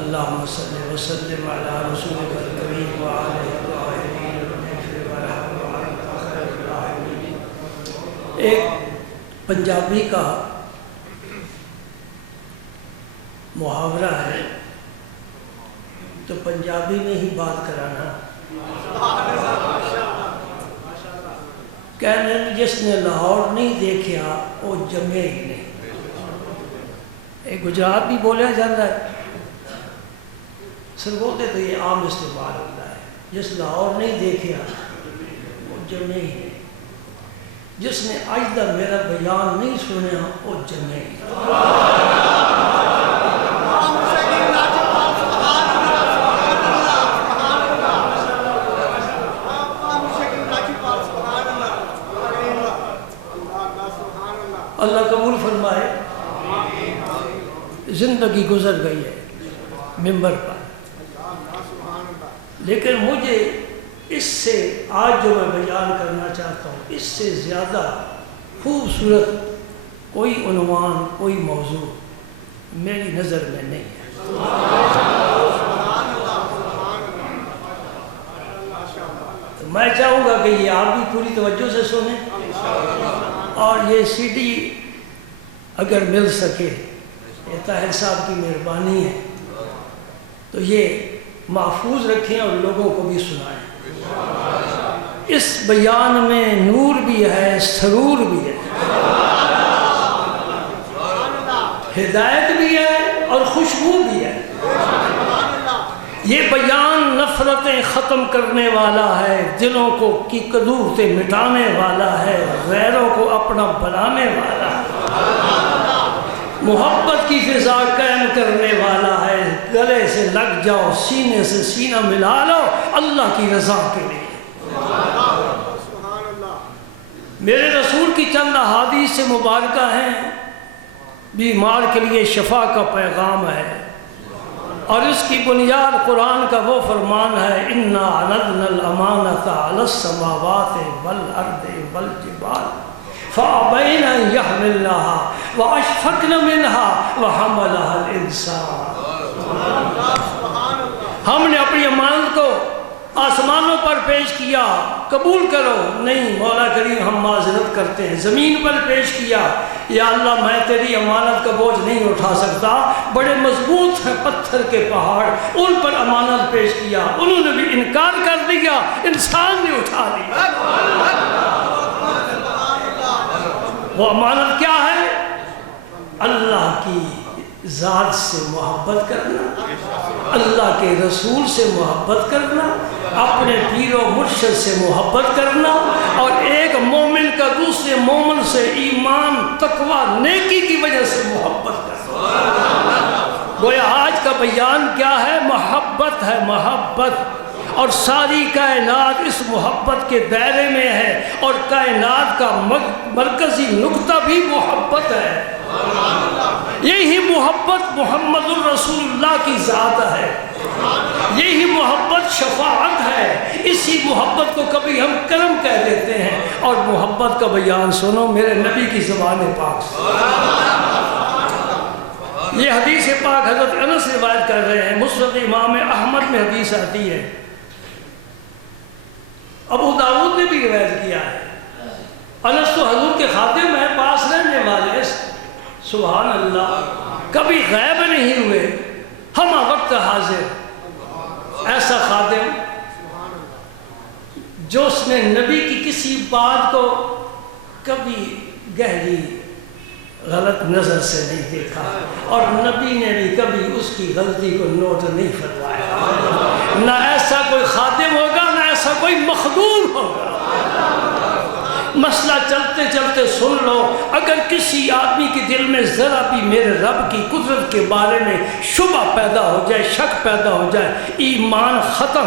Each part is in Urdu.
اللہم صلی وسلم علی رسولک الکریم وعلیہ الطاہرین المطہرین وعلیہ خیر العالمین۔ ایک پنجابی کا محاورہ ہے، تو پنجابی میں ہی بات کرانا۔ کہنے جس نے لاہور نہیں دیکھا وہ جمے ہی نہیں۔ ایک گجرات بھی بولیا جاتا ہے، سرگوتے تو یہ عام استعمال ہوتا ہے، جس لاہور نہیں دیکھا وہ جمے ہی نہیں، جس نے آج تک میرا بیان نہیں سنیا وہ جمے ہی نہیں۔ اللہ قبول فرمائے۔ زندگی گزر گئی ہے ممبر پر، لیکن مجھے اس سے آج جو میں بیان کرنا چاہتا ہوں اس سے زیادہ خوبصورت کوئی عنوان، کوئی موضوع میری نظر میں نہیں ہے۔ تو میں چاہوں گا کہ یہ آپ بھی پوری توجہ سے سنیں، اور یہ سی ڈی اگر مل سکے، یہ طاہر صاحب کی مہربانی ہے، تو یہ محفوظ رکھیں اور لوگوں کو بھی سنائیں۔ اس بیان میں نور بھی ہے، سرور بھی ہے، ہدایت بھی ہے اور خوشبو بھی ہے۔ یہ بیان نفرتیں ختم کرنے والا ہے، دلوں کو کی قدورتیں مٹانے والا ہے، غیروں کو اپنا بنانے والا ہے، محبت کی فضا قائم کرنے والا ہے۔ گلے سے لگ جاؤ، سینے سے سینہ ملا لو اللہ کی رضا کے لیے۔ میرے رسول کی چند احادیث سے مبارکہ ہیں، بیمار کے لیے شفا کا پیغام ہے، اور اس کی بنیاد قرآن کا وہ فرمان ہے، اِنَّا عَرَضْنَا الْأَمَانَةَ عَلَى السَّمَاوَاتِ وَالْأَرْضِ وَالْجِبَالِ فَأَبَيْنَ أَن يَحْمِلْنَهَا وَأَشْفَقْنَ مِنْهَا وَحَمَلَهَا الْإِنسَانُ۔ ہم نے اپنی امانت کو آسمانوں پر پیش کیا، قبول کرو، نہیں مولا کریم ہم معذرت کرتے ہیں۔ زمین پر پیش کیا، یا اللہ میں تیری امانت کا بوجھ نہیں اٹھا سکتا، بڑے مضبوط ہیں پتھر کے پہاڑ، ان پر امانت پیش کیا، انہوں نے بھی انکار کر دیا، انسان نے اٹھا لیا۔ وہ امانت کیا ہے؟ اللہ کی ذات سے محبت کرنا، اللہ کے رسول سے محبت کرنا، اپنے پیر و مرشد سے محبت کرنا، اور ایک مومن کا دوسرے مومن سے ایمان، تقوی، نیکی کی وجہ سے محبت کرنا۔ گویا آج کا بیان کیا ہے؟ محبت ہے، محبت، اور ساری کائنات اس محبت کے دائرے میں ہے، اور کائنات کا مرکزی نقطہ بھی محبت ہے۔ یہی محبت محمد الرسول اللہ کی ذات ہے، یہی محبت شفاعت ہے، اسی محبت کو کبھی ہم کرم کہہ دیتے ہیں۔ اور محبت کا بیان سنو میرے نبی کی زبان پاک سے۔ یہ حدیث پاک حضرت انس روایت کر رہے ہیں، مسند امام احمد میں حدیث آتی ہے، ابو داؤد نے بھی روایت کیا ہے۔ انس تو حضور کے خادم ہیں، پاس رہنے والے، سبحان اللہ، کبھی غائب نہیں ہوئے، ہم وقت حاضر۔ ایسا خادم جو اس نے نبی کی کسی بات کو کبھی گہری غلط نظر سے نہیں دیکھا، اور نبی نے بھی کبھی اس کی غلطی کو نوٹ نہیں فرمایا۔ نہ ایسا کوئی خادم ہوگا، نہ ایسا کوئی مخدوم ہوگا۔ مسئلہ چلتے چلتے سن لو، اگر کسی آدمی کے دل میں ذرا بھی میرے رب کی قدرت کے بارے میں شبہ پیدا ہو جائے، شک پیدا ہو جائے، ایمان ختم۔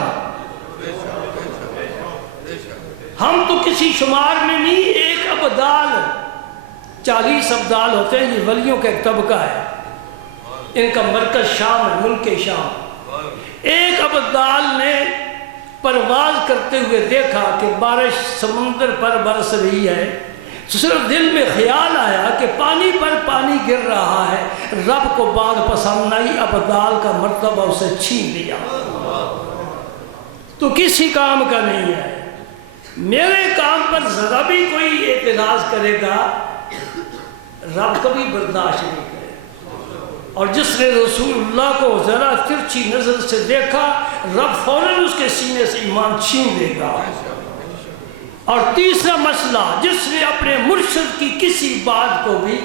ہم تو کسی شمار میں نہیں، ایک ابدال، 40 ابدال ہوتے ہیں، یہ ولیوں کا ایک طبقہ ہے، ان کا مرکز شام ہے، ملک شام۔ ایک ابدال نے پرواز کرتے ہوئے دیکھا کہ بارش سمندر پر برس رہی ہے، صرف دل میں خیال آیا کہ پانی پر پانی گر رہا ہے، رب کو بات پسند نہیں، اب دال کا مرتبہ اسے چھین لیا۔ تو کسی کام کا نہیں ہے، میرے کام پر ذرا بھی کوئی اعتراض کرے گا رب کبھی برداشت نہیں کرے۔ اور جس نے رسول اللہ کو ذرا ترچھی نظر سے دیکھا، رب فوراً اس کے سینے سے ایمان چھین لے گا۔ اور تیسرا مسئلہ، جس نے اپنے مرشد کی کسی بات کو بھی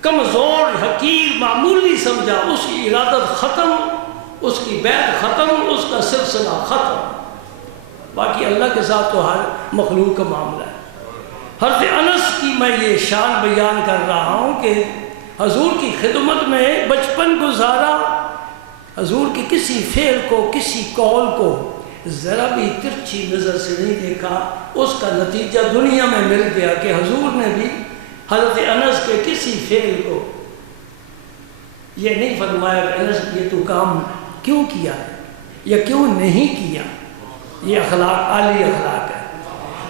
کمزور، حقیر، معمولی سمجھا، اس کی ارادت ختم، اس کی بیعت ختم، اس کا سلسلہ ختم۔ باقی اللہ کے ساتھ تو ہر مخلوق کا معاملہ ہے۔ حضرت انس کی میں یہ شان بیان کر رہا ہوں کہ حضور کی خدمت میں بچپن گزارا، حضور کی کسی فعل کو، کسی قول کو ذرا بھی ترچھی نظر سے نہیں دیکھا۔ اس کا نتیجہ دنیا میں مل گیا کہ حضور نے بھی حضرت انس کے کسی فعل کو یہ نہیں فرمایا کہ انس یہ تو کام کیوں کیا ہے یا کیوں نہیں کیا۔ یہ اخلاق عالی اخلاق ہے۔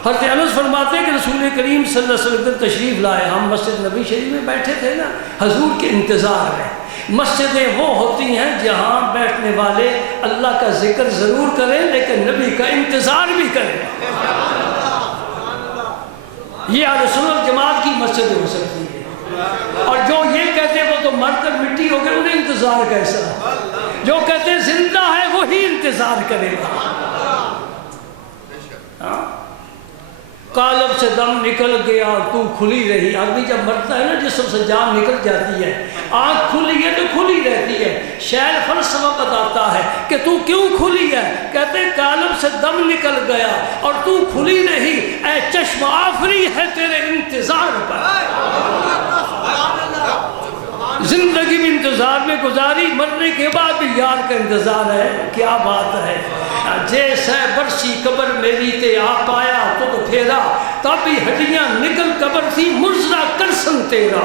حضرت انس فرماتے ہیں کہ رسول کریم صلی اللہ علیہ وسلم تشریف لائے، ہم مسجد نبی شریف میں بیٹھے تھے نا، حضور کے انتظار میں۔ مسجدیں وہ ہوتی ہیں جہاں بیٹھنے والے اللہ کا ذکر ضرور کریں لیکن نبی کا انتظار بھی کریں۔ یہ اہل سنت جماعت کی مسجد ہو سکتی ہے۔ اور جو یہ کہتے ہیں وہ تو مر کر مٹی ہو گئے، انہیں انتظار کیسا؟ جو کہتے ہیں زندہ ہے وہی انتظار کرے گا۔ قالب سے دم نکل گیا اور تو کھلی رہی۔ آدمی جب مرتا ہے نا جسم سے جان نکل جاتی ہے، آنکھ کھلی ہے تو کھلی رہتی ہے۔ شاعر فلسفہ بتاتا ہے کہ تو کیوں کھلی ہے؟ کہتے ہیں قالب سے دم نکل گیا اور تو کھلی رہی، اے چشم آفری ہے تیرے انتظار پر۔ زندگی میں انتظار میں گزاری، مرنے کے بعد بھی یار کا انتظار ہے۔ کیا بات ہے! جیسے برسی قبر میری تے آ پایا تو پھیرا، تب بھی ہڈیاں نکل قبر تھی مرزا کرسن تیرا۔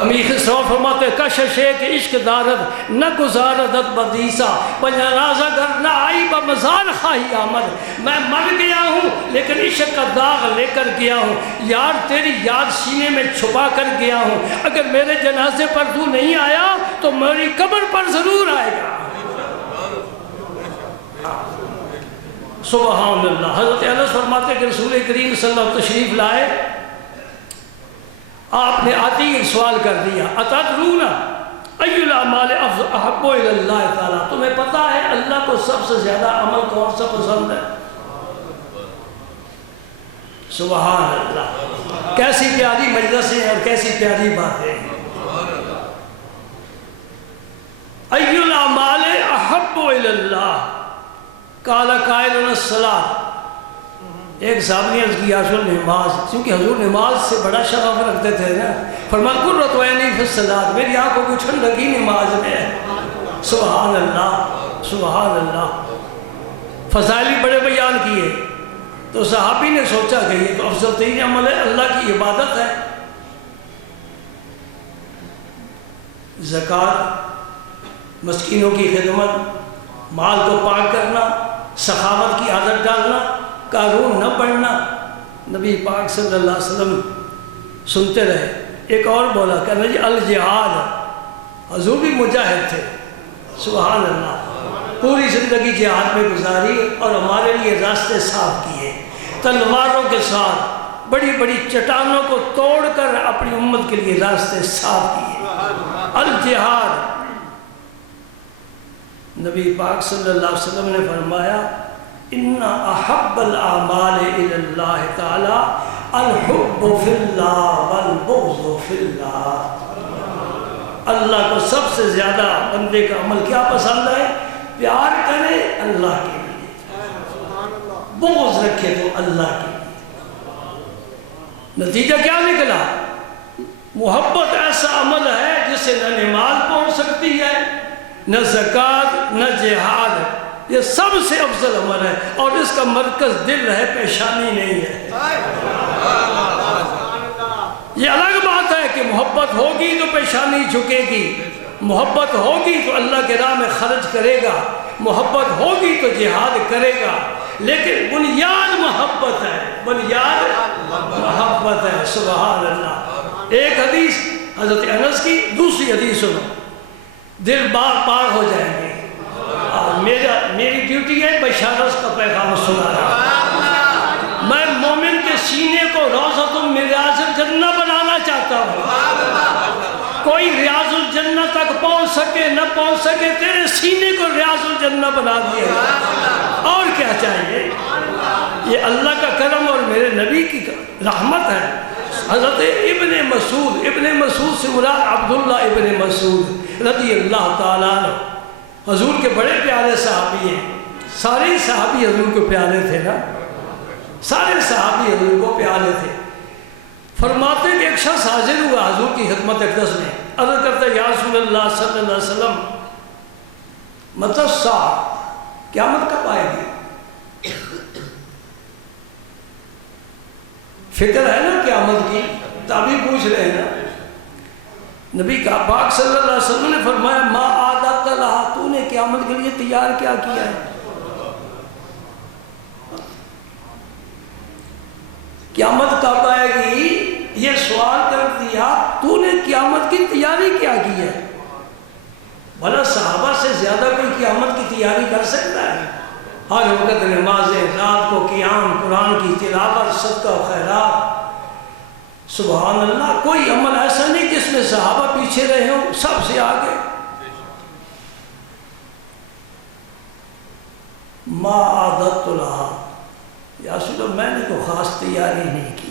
امیر خسرو فرماتے کشش ایک عشق دارد نہ گزاردت بدیسا، بنا رازہ گر نہ آئی با مزار خواہی آمد۔ میں مر گیا ہوں لیکن عشق کا داغ لے کر گیا ہوں، یار تیری یاد سینے میں چھپا کر گیا ہوں۔ اگر میرے جنازے پر تو نہیں آیا تو میری قبر پر ضرور آئے گا۔ سبحان اللہ۔ حضرت انس فرماتے کہ رسول کریم صلی اللہ علیہ وسلم تشریف لائے، آپ نے آتے ہی سوال کر دیا، اتدرون ای الاعمال احب الی اللہ تعالیٰ، تمہیں پتہ ہے اللہ کو سب سے زیادہ عمل کون سا پسند ہے؟ سبحان اللہ، کیسی پیاری مجلس ہے اور کیسی پیاری باتیں ہیں۔ ای الاعمال احب الی اللہ قال قائل الصلاۃ۔ ایک صاحب نے عرض کیا حضور نماز، کیونکہ حضور نماز سے بڑا شغف رکھتے تھے نا، فرمایا قرۃ عینی فی الصلاۃ، میری آنکھوں کی ٹھنڈکی نماز میں ہے۔ سبحان اللہ، سبحان اللہ۔ فضائل بڑے بیان کیے تو صحابی نے سوچا کہ یہ تو افضل ترین عمل ہے، اللہ کی عبادت ہے۔ زکوٰۃ، مسکینوں کی خدمت، مال کو پاک کرنا، سخاوت کی عادت ڈالنا، قانون نہ پڑھنا۔ نبی پاک صلی اللہ علیہ وسلم سنتے رہے۔ ایک اور بولا کہ جی الجہاد، حضور بھی مجاہد تھے۔ سبحان اللہ، پوری زندگی جہاد میں گزاری اور ہمارے لیے راستے صاف کیے، تلواروں کے ساتھ بڑی بڑی چٹانوں کو توڑ کر اپنی امت کے لیے راستے صاف کیے۔ الجہاد، نبی پاک صلی اللہ علیہ وسلم نے فرمایا ان احب الاعمال الی اللہ تعالی الحب فی اللہ والبغض فی اللہ۔ اللہ کو سب سے زیادہ بندے کا عمل کیا پسند ہے؟ پیار کرے اللہ کے لیے، بغض رکھے تو اللہ کے لیے۔ نتیجہ کیا نکلا؟ محبت ایسا عمل ہے جس سے نہ نماز پہنچ سکتی ہے، نہ زکوٰۃ، نہ جہاد، یہ سب سے افضل عمل ہے اور اس کا مرکز دل ہے، پیشانی نہیں ہے۔ یہ الگ بات ہے کہ محبت ہوگی تو پیشانی جھکے گی، محبت ہوگی تو اللہ کے راہ میں خرچ کرے گا، محبت ہوگی تو جہاد کرے گا، لیکن بنیاد محبت ہے، بنیاد سبحان اللہ۔ ایک حدیث حضرت انس کی، دوسری حدیث سنو، دل بار بار ہو جائیں گے۔ میری ڈیوٹی ہے بشارت کا پیغام سنانا۔ میں مومن کے سینے کو روضۃ من ریاض الجنہ بنانا چاہتا ہوں۔ کوئی ریاض الجنہ تک پہنچ سکے نہ پہنچ سکے، تیرے سینے کو ریاض الجنہ بنا دیا۔ اور کیا چاہیے؟ یہ اللہ کا کرم اور میرے نبی کی رحمت ہے۔ حضرت ابن مسعود سے مراد عبداللہ ابن مسعود رضی اللہ تعالیٰ عنہ، حضور کے بڑے پیارے صحابی ہیں۔ سارے صحابی حضور کو پیارے تھے نا، سارے صحابی حضور کو پیارے تھے۔ فرماتے کہ ایک شخص حاضر ہوا حضور کی خدمت اقدس میں، عرض کرتا یا رسول اللہ صلی اللہ علیہ وسلم متی الساعہ، قیامت کب آئے گی؟ فکر ہے نا قیامت کی، تابعی پوچھ رہے ہیں نا۔ نبی کا پاک صلی اللہ علیہ وسلم نے فرمایا ما عادت لہا، تو نے قیامت کے لیے تیار کیا کیا ہے؟ قیامت کب آئے گی یہ سوال کر دیا، تو نے قیامت کی تیاری کیا کی ہے؟ بھلا صحابہ سے زیادہ کوئی قیامت کی تیاری کر سکتا ہے؟ ہر وقت نمازیں، رات کو قیام، قرآن کی تلاوت، صدقہ و خیرات، سبحان اللہ۔ کوئی عمل ایسا نہیں جس میں صحابہ پیچھے رہے ہوں، سب سے آگے۔ ما عادت لہا، یا رسول اللہ میں نے تو خاص تیاری نہیں کی۔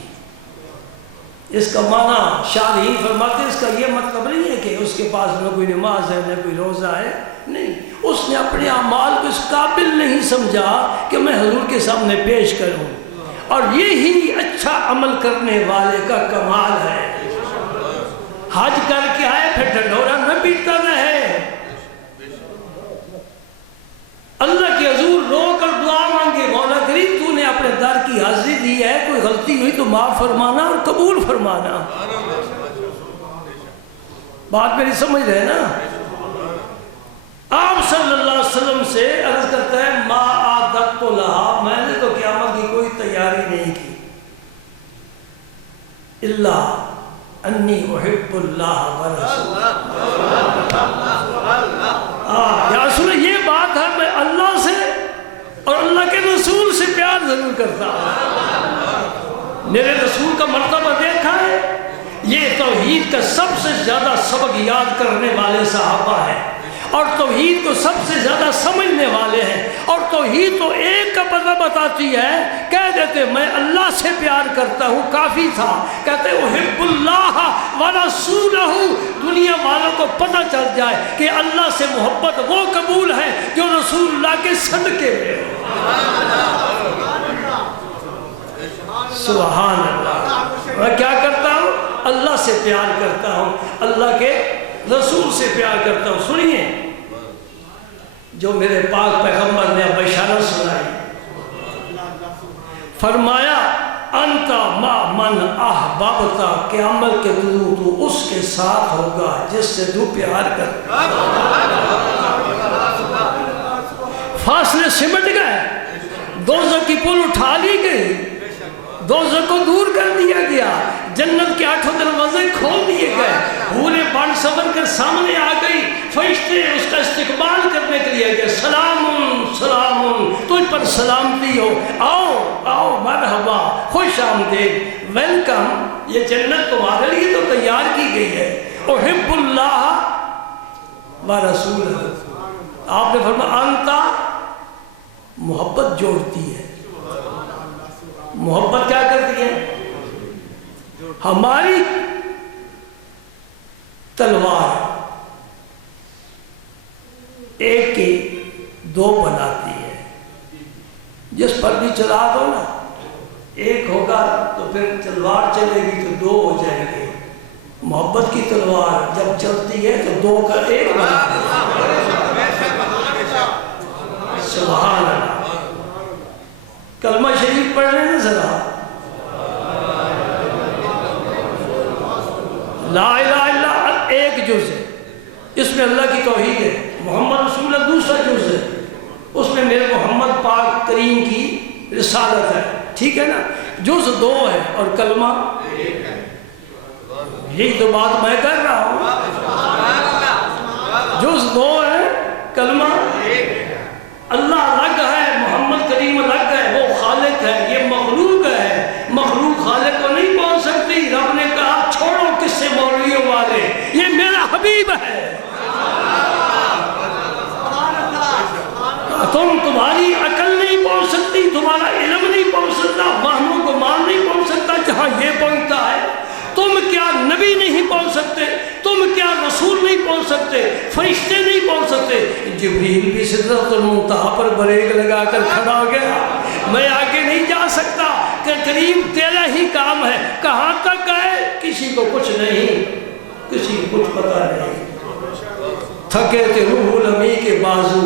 اس کا معنی شارحین فرماتے ہیں اس کا یہ مطلب نہیں ہے کہ اس کے پاس نہ کوئی نماز ہے نہ کوئی روزہ ہے، نہیں، اس نے اپنے اعمال کو اس قابل نہیں سمجھا کہ میں حضور کے سامنے پیش کروں، اور یہی اچھا عمل کرنے والے کا کمال ہے۔ حج کر کے آئے پھر ڈھنڈورا نہ پیٹتا رہے، اللہ کے حضور رو کر دعا مانگے، مولا کریم تو نے اپنے در کی حاضری دی ہے، کوئی غلطی ہوئی تو معاف فرمانا اور قبول فرمانا۔ بات میری سمجھ رہے نا؟ آپ صلی اللہ علیہ وسلم سے عرض کرتا ہے ما عادت لہا، میں نے تو قیامت کی کوئی تیاری نہیں کی، الا انی احب اللہ ورسولہ۔ یا رسول اللہ یہ بات ہے، میں اللہ سے اور اللہ کے رسول سے پیار ضرور کرتا ہوں۔ میرے رسول کا مرتبہ دیکھا ہے، یہ توحید کا سب سے زیادہ سبق یاد کرنے والے صحابہ ہیں، اور توحید کو سب سے زیادہ سمجھنے والے ہیں، اور توحید تو ایک کا پتہ بتاتی ہے۔ کہہ دیتے میں اللہ سے پیار کرتا ہوں کافی تھا، کہتے احب اللہ ورسولہ، دنیا والوں کو پتہ چل جائے کہ اللہ سے محبت وہ قبول ہے جو رسول اللہ کے صدقے میں ہو۔ سبحان اللہ۔ میں کیا کرتا ہوں؟ اللہ سے پیار کرتا ہوں، اللہ کے رسول سے پیار کرتا ہوں۔ سنیے جو میرے پاک پیغمبر نے بشارت سنائی، فرمایا انت ما من احببت، قیامت کے دن تو اس کے ساتھ ہوگا جس سے تو پیار کرتا۔ فاصلے سمٹ گئے، دوزخ کی پل اٹھا لی گئی، دوزخ کو دور کر دیا گیا، جنت کے 8 دروازے کھول دیے گئے، حوریں بن سور کر سامنے آ گئی، فرشتے اس کا استقبال کرنے کے لیے گئے، سلام سلام، تجھ پر سلامتی ہو، آؤ آؤ مرحبا، خوش آمدید، ویلکم، یہ جنت تمہارے لیے تو تیار کی گئی ہے۔ احب اللہ ورسولہ، آپ نے فرمایا انتا، محبت جوڑتی ہے۔ محبت کیا کرتی ہے؟ ہماری تلوار ایک کی 2 بناتی ہے، جس پر بھی چلا دو نا، ایک ہوگا تو پھر تلوار چلے گی تو 2 ہو جائیں گے۔ محبت کی تلوار جب چلتی ہے تو 2 کا 1 بناتی ہے۔ سبحان اللہ۔ کلمہ شریف پڑھ رہے ہیں ذرا، لا الہ الا اللہ ایک جز ہے، اس میں اللہ کی توحید ہے، محمد رسول اللہ دوسرا جز ہے، اس میں میرے محمد پاک کریم کی رسالت ہے، ٹھیک ہے نا؟ جز 2 ہے اور کلمہ یہی تو بات میں کر رہا ہوں، جز 2 ہے کلمہ اللہ الگ ہے، محمد کریم الگ ہے، وہ خالق ہے، یہ مخلوق ہے، مخلوق خالق کو نہیں پہنچ سکتی۔ رب نے کہا چھوڑو کس سے مولویوں والے، یہ میرا حبیب ہے، تمہاری عقل نہیں پہنچ سکتی، تمہارا علم نہیں پہنچ سکتا، وہموں کو مان نہیں پہنچ سکتا جہاں یہ پہنچتا ہے۔ تم کیا نبی نہیں پہنچ سکتے، تم کیا رسول نہیں پہنچ سکتے، فرشتے نہیں پہنچ سکتے۔ جبریل بھی سدرۃ المنتہا پر بریک لگا کر کھڑا ہو گیا، میں آگے نہیں جا سکتا، کہ کریم تیرا ہی کام ہے، کہاں تک ہے کسی کو کچھ نہیں، کسی کو کچھ پتہ نہیں۔ تھکے تھے روح الامین کے بازو،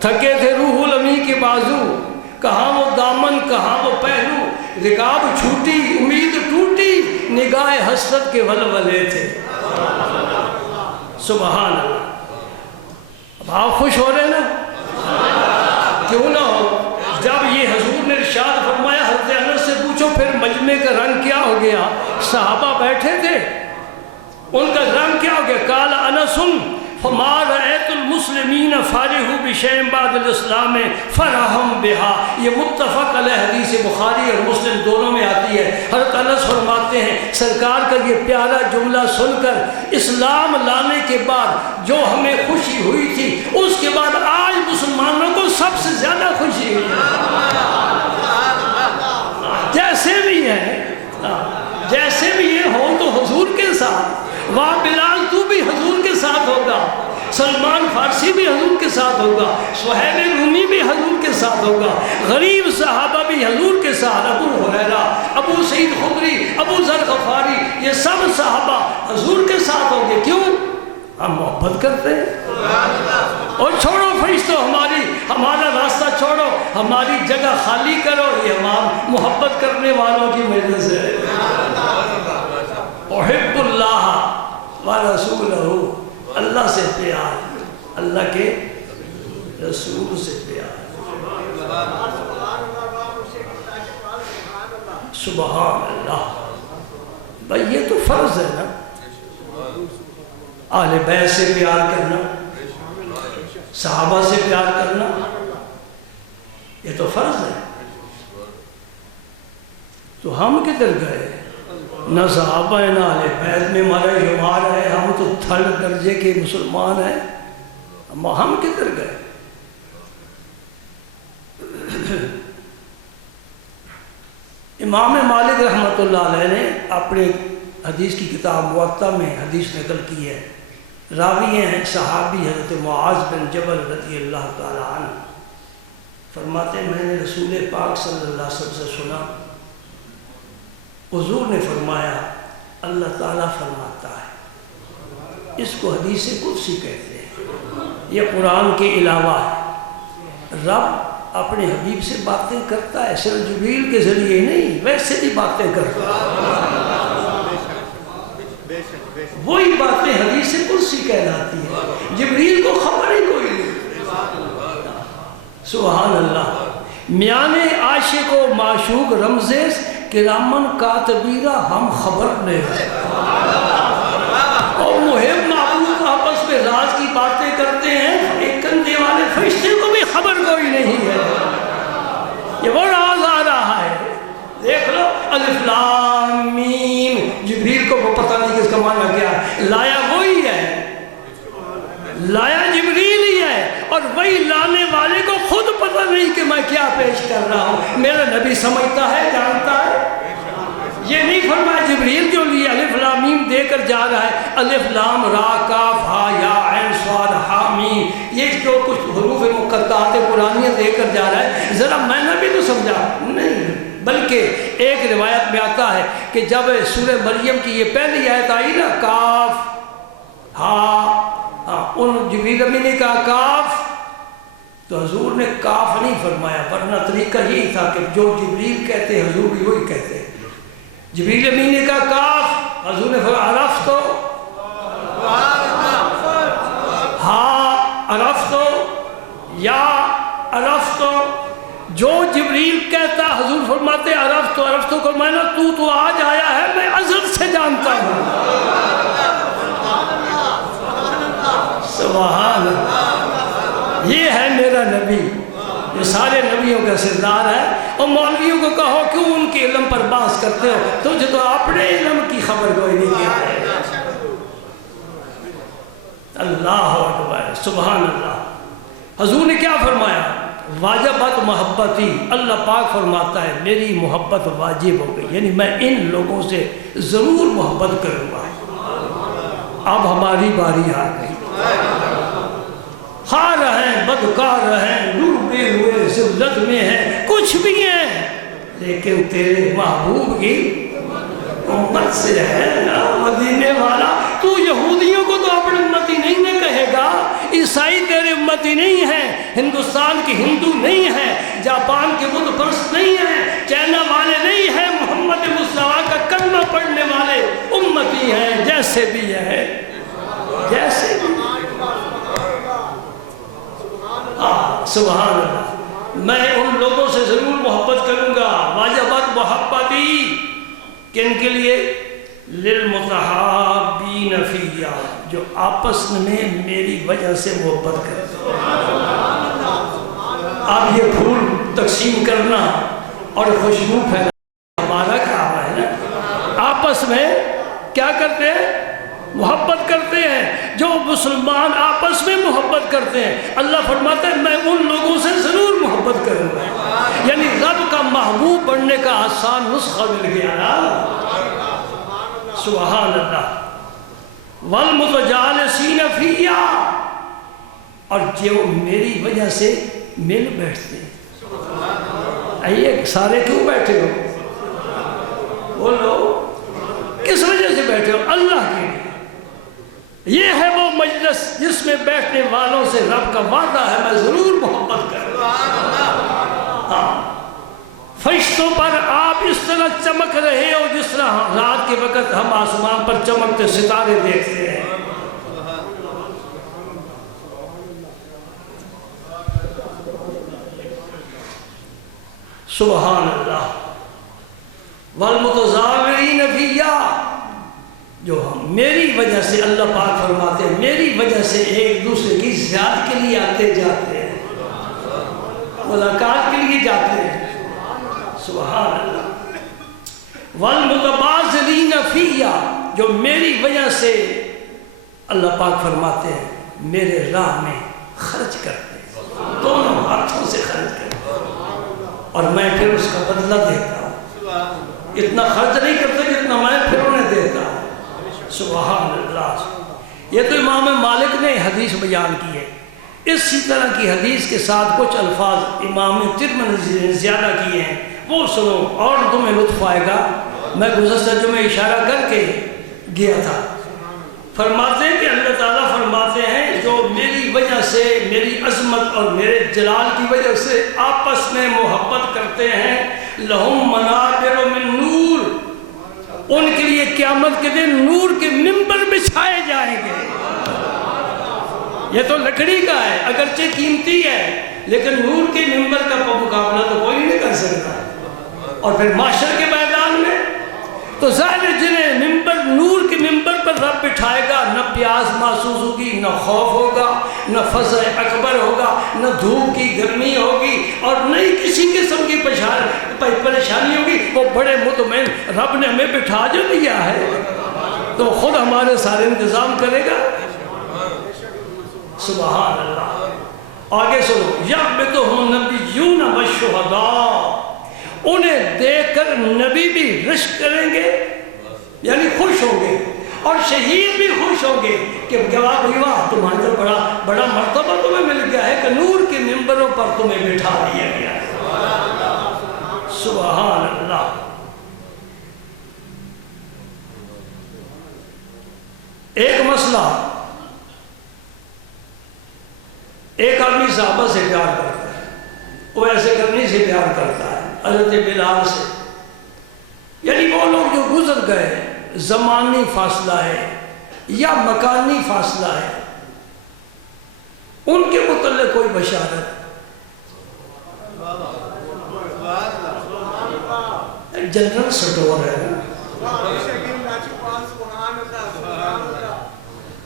تھکے تھے روح الامین کے بازو، کہاں وہ دامن کہاں وہ پہلو، رکاب چھوٹی امید ٹوٹی، نگاہ حسرت کے ولولے تھے۔ سبحان اللہ۔ اب آپ خوش ہو رہے نا؟ کیوں نہ ہو؟ جب یہ حضور نے ارشاد فرمایا حضرت انس سے پوچھو پھر مجمع کا رنگ کیا ہو گیا؟ صحابہ بیٹھے تھے، ان کا رنگ کیا ہو گیا؟ قال انس فما رأیت المسلمین فارحوا بشیء بعد الاسلام فرحم بہا۔ یہ متفق علیہ حدیث بخاری اور مسلم دونوں میں آتی ہے۔ حضرت انس فرماتے ہیں سرکار کا یہ پیارا جملہ سن کر اسلام لانے کے بعد جو ہمیں خوشی ہوئی تھی، اس کے بعد آج مسلمانوں کو سب سے زیادہ خوشی ہوئی ہے۔ جیسے بھی ہیں، جیسے بھی یہ ہوں تو حضور کے ساتھ، وہاں بلال تو بھی حضور کے ساتھ ہوگا، سلمان فارسی بھی حضور کے ساتھ ہوگا، سہیل رومی بھی حضور کے ساتھ ہوگا، غریب صحابہ بھی حضور کے ساتھ، ابو ہریرہ، ابو سعید خدری، ابو ذر غفاری، یہ سب صحابہ حضور کے ساتھ ہوں گے۔ کیوں؟ ہم محبت کرتے ہیں۔ اور چھوڑو فرشتوں ہمارا راستہ چھوڑو، ہماری جگہ خالی کرو، یہ ہمارا محبت کرنے والوں کی مجلس ہے۔ احب اللہ ورسولہ، اللہ سے پیار، اللہ کے رسول سے پیار۔ سبحان اللہ۔ بھائی یہ تو فرض ہے نا، اہل بیت سے پیار کرنا، صحابہ سے پیار کرنا، یہ تو فرض ہے۔ تو ہم کدھر گئے؟ نہ صحابہ ہے نہ اہل بیت میں ہمارا شمار ہے، ہم تو تھرڈ درجے کے مسلمان ہیں، ہم کدھر گئے؟ امام مالک رحمۃ اللہ علیہ نے اپنے حدیث کی کتاب موطا میں حدیث نقل کی ہے، راوی ہیں صحابی حضرت معاذ بن جبل رضی اللہ تعالی عنہ، فرماتے ہیں میں نے رسول پاک صلی اللہ علیہ وسلم سے سنا، حضور نے فرمایا اللہ تعالیٰ فرماتا ہے، اس کو حدیث قدسی کہتے ہیں، یہ قرآن کے علاوہ ہے، رب اپنے حبیب سے باتیں کرتا ہے، صرف جبریل کے ذریعے نہیں، ویسے بھی باتیں کرتا ہے، وہی باتیں حدیث قدسی کہلاتی ہیں، جبریل کو خبر ہی کوئی نہیں۔ سبحان اللہ۔ میان عاشق و معشوق رمزیز کرامن کاتبیرہ ہم خبر نہیں، اور محب محبوب آپس میں راز کی باتیں کرتے ہیں، ایک کندھے والے فرشتے کو بھی خبر کوئی نہیں ہے، یہ وہ راز آ رہا ہے۔ دیکھ لو الف لام میم، جبریل کو وہ پتہ نہیں کس کا معنی کیا ہے، لایا وہی ہے، لایا جبریل ہی ہے، اور وہی لانے والے کو خود پتہ نہیں کہ میں کیا پیش کر رہا ہوں، میرا نبی سمجھتا ہے، جانتا ہے۔ یہ نہیں فرمایا جبریل جو لیے الف لام میم دے کر جا رہا ہے، الف لام را کاف ہا یا عین صاد ہا میم، یہ جو کچھ حروف مقطعات قرآنیہ دے کر جا رہا ہے، ذرا میں نے بھی تو سمجھا نہیں، بلکہ ایک روایت میں آتا ہے کہ جب سورہ مریم کی یہ پہلی آیت آئی نا، کاف ہا، ان جبریل امین نے کہا کاف، تو حضور نے کاف نہیں فرمایا، ورنہ طریقہ یہی تھا کہ جو جبریل کہتے حضور بھی وہی کہتے، جبریل امین نے کہا کاف، حضور نے فرمایا عرفت ہا عرفت یا عرفت، جو جبریل کہتا حضور فرماتے عرفت کو میں نے تو آج آیا ہے میں ازل سے جانتا ہوں. سبحان اللہ. یہ ہے میرا نبی، یہ سارے نبیوں کا سردار ہے. اور مولویوں کو کہو کیوں ان کے علم پر بحث کرتے ہو، تجھے تو اپنے علم کی خبر کوئی نہیں ہے. اللہ اکبر سبحان اللہ. حضور نے کیا فرمایا؟ واجبت محبتی. اللہ پاک فرماتا ہے میری محبت واجب ہو گئی، یعنی میں ان لوگوں سے ضرور محبت کروں گا. اب ہماری باری آ گئی. خواہ رہیں بدکار رہیں ڈوبے ہوئے ذلت میں ہیں کچھ بھی ہیں، لیکن تیرے محبوب کی امت سے ہے نا مدینے والا. تو یہودیوں کو تو اپنی امتی نہیں نہ کہے گا، عیسائی تیرے امتی نہیں ہیں، ہندوستان کے ہندو نہیں ہیں، جاپان کے بت پرست نہیں ہیں، چائنا والے نہیں ہیں، محمد مصطفیٰ کا کلمہ پڑھنے والے امتی ہیں جیسے بھی ہیں، جیسے بھی. سبحان اللہ. میں ان لوگوں سے ضرور محبت کروں گا. واجبت محبتی کن کے لیے؟ للمتحابین فیہ، جو آپس میں میری وجہ سے محبت کرتے ہیں. اب یہ پھول تقسیم کرنا اور خوشبو پھیلانا ہمارا کام ہے نا. آپس میں کیا کرتے ہیں؟ محبت کرتے ہیں. جو مسلمان آپس میں محبت کرتے ہیں اللہ فرماتا ہے میں ان لوگوں سے ضرور محبت کروں گا. یعنی رب کا محبوب بننے کا آسان نسخہ مل گیا نا. سبحان اللہ. والمتجالسین فیہ، اور جو میری وجہ سے مل بیٹھتے ہیں. آئیے سارے کیوں بیٹھے ہو؟ بولو کس وجہ سے بیٹھے ہو؟ اللہ کے لیے. یہ ہے وہ مجلس جس میں بیٹھنے والوں سے رب کا وعدہ ہے میں ضرور محبت کروں گا. فرشتوں پر آپ اس طرح چمک رہے ہو جس طرح رات کے وقت ہم آسمان پر چمکتے ستارے دیکھتے ہیں. سبحان اللہ. والمتظاہرین فیہ، جو ہم میری وجہ سے اللہ پاک فرماتے ہیں میری وجہ سے ایک دوسرے کی زیارت کے لیے آتے جاتے ہیں، ملاقات کے لیے جاتے ہیں. سبحان اللہ. والمتبادلین فیہ، جو میری وجہ سے اللہ پاک فرماتے ہیں میرے راہ میں خرچ کرتے ہیں، دونوں ہاتھوں سے خرچ کرتے ہیں اور میں پھر اس کا بدلہ دیتا ہوں. اتنا خرچ نہیں کرتے جتنا میں پھر انہیں دیتا ہوں. سبحان اللہ. یہ تو امام مالک نے حدیث بیان کی ہے. اسی طرح کی حدیث کے ساتھ کچھ الفاظ امام ترمذی نے زیادہ کیے ہیں، وہ سنو اور تمہیں لطف آئے گا. میں گزشتہ جمعہ اشارہ کر کے گیا تھا. فرماتے ہیں کہ اللہ تعالیٰ فرماتے ہیں جو میری وجہ سے میری عظمت اور میرے جلال کی وجہ سے آپس میں محبت کرتے ہیں لہم منابر من نور، ان کے لیے قیامت کے دن نور کے ممبر بچھائے جائیں گے. یہ تو لکڑی کا ہے اگرچہ قیمتی ہے لیکن نور کے ممبر کا مقابلہ تو کوئی نہیں کر سکتا. اور پھر معاشر کے میدان میں تو ظاہر جنہیں ممبر نور کے ممبر پر رب بٹھائے گا نہ پیاس محسوس ہوگی، نہ خوف ہوگا، نہ فزع اکبر ہوگا، نہ دھوپ کی گرمی ہوگی اور نہ ہی کسی قسم کی پریشانی ہوگی. وہ بڑے مطمئن رب نے ہمیں بٹھا جو دیا ہے تو خود ہمارے سارے انتظام کرے گا. سبحان اللہ. آگے سنو. یغبطہم النبیون والشہداء، انہیں دیکھ کر نبی بھی رشک کریں گے یعنی خوش ہوں گے اور شہید بھی خوش ہوں گے کہ گواہ واہ تمہارا بڑا مرتبہ تمہیں مل گیا ہے کہ نور کے ممبروں پر تمہیں بٹھا دیا گیا ہے. سبحان اللہ. ایک مسئلہ، ایک آدمی صحابہ سے پیار کرتا ہے، وہ ایسے کرنے سے پیار کرتا ہے حضرت بلال سے، یعنی وہ لوگ جو گزر گئے زمانی فاصلہ ہے یا مکانی فاصلہ ہے ان کے متعلق کوئی بشارت جنرل سٹور ہے نا.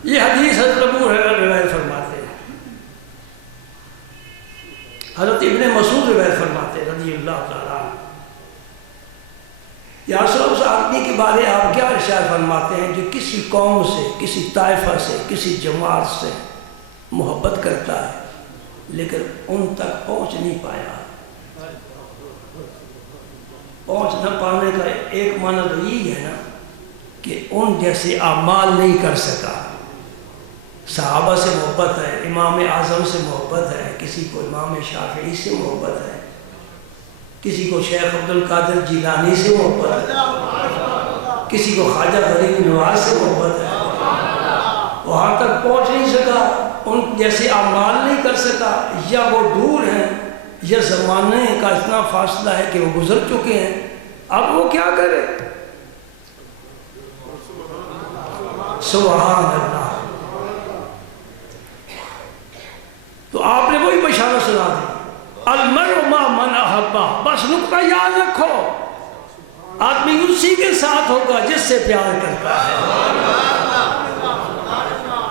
یہ حدیث حضرت ابو ہریرہ روایت فرماتے ہیں. حضرت ابن مسعود روایت فرماتے ہیں رضی اللہ تعالیٰ عنہ. یا رسول اللہ، اس آدمی کے بارے آپ کیا ارشاد فرماتے ہیں جو کسی قوم سے، کسی طائفہ سے، کسی جماعت سے محبت کرتا ہے لیکن ان تک پہنچ نہیں پایا. پہنچ نہ پانے کا ایک معنی تو یہی ہے نا کہ ان جیسے اعمال نہیں کر سکا. صحابہ سے محبت ہے، امام اعظم سے محبت ہے، کسی کو امام شافعی سے محبت ہے، کسی کو شیخ عبد القادر جیلانی سے محبت ہے، کسی کو خواجہ فرید نواز سے محبت ہے. وہاں تک پہنچ نہیں سکا، ان جیسے اعمال نہیں کر سکا، یا وہ دور ہیں یا زمانے کا اتنا فاصلہ ہے کہ وہ گزر چکے ہیں. اب وہ کیا کرے؟ سبحان اللہ. تو آپ نے وہی بشارت سنا دی، المرء مع من احبہ. بس نقطہ یاد رکھو، آدمی اسی کے ساتھ ہوگا جس سے پیار کرتا ہے.